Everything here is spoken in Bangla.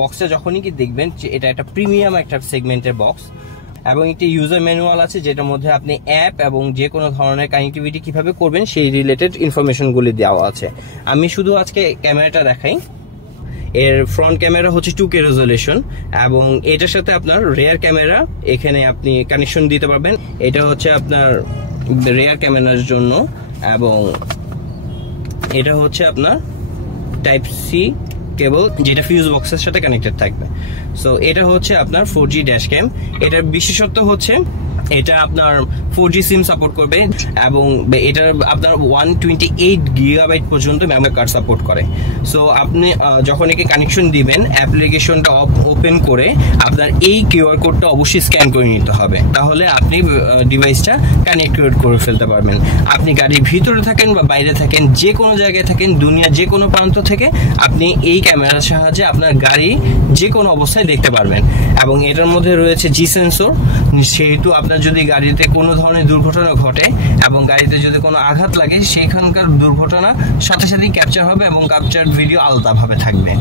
বক্সটা যখনই কি দেখবেন যে এটা একটা প্রিমিয়াম একটা সেগমেন্টের বক্স এবং একটি ইউজার ম্যানুয়াল আছে যেটার মধ্যে আপনি অ্যাপ এবং যে কোনো ধরনের কানেক্টিভিটি কিভাবে করবেন সেই রিলেটেড ইনফরমেশনগুলি দেওয়া আছে। আমি শুধু আজকে ক্যামেরাটা দেখাই। এর ফ্রন্ট ক্যামেরা হচ্ছে 2K রেজোলিউশন এবং এটার সাথে আপনার রেয়ার ক্যামেরা এখানে আপনি কানেকশন দিতে পারবেন। এটা হচ্ছে আপনার রেয়ার ক্যামেরার জন্য এবং এটা হচ্ছে আপনার টাইপ সি কেবল যেটা ফিউজ বক্সের সাথে কানেক্টেড থাকবে। সো এটা হচ্ছে আপনার 4G ড্যাশ ক্যাম। এটার বিশেষত্ব হচ্ছে এটা আপনার 4G সিম সাপোর্ট করবে এবং এটার আপনার 128 GB পর্যন্ত মেমোরি কার্ড সাপোর্ট করে। সো আপনি যখন একে কানেকশন দিবেন অ্যাপ্লিকেশনটা ওপেন করে আপনার এই কিউআর কোডটা অবশ্যই স্ক্যান করে নিতে হবে, তাহলে আপনি ডিভাইসটা কানেক্ট করে ফেলতে পারবেন। আপনি গাড়ির ভিতরে থাকেন বা বাইরে থাকেন, যে কোনো জায়গায় থাকেন, দুনিয়ার যে কোনো প্রান্ত থেকে আপনি এই ক্যামেরার সাহায্যে আপনার গাড়ি যে কোনো অবস্থায় দেখতে পারবেন। এবং এটার মধ্যে রয়েছে জি সেন্সর, সেহেতু আপনার যদি গাড়িতে কোনো ধরনের দুর্ঘটনা ঘটে এবং গাড়িতে যদি কোনো আঘাত লাগে সেখানকার দুর্ঘটনা সাথে সাথেই ক্যাপচার হবে এবং ক্যাপচার ভিডিও আলাদাভাবে থাকবে।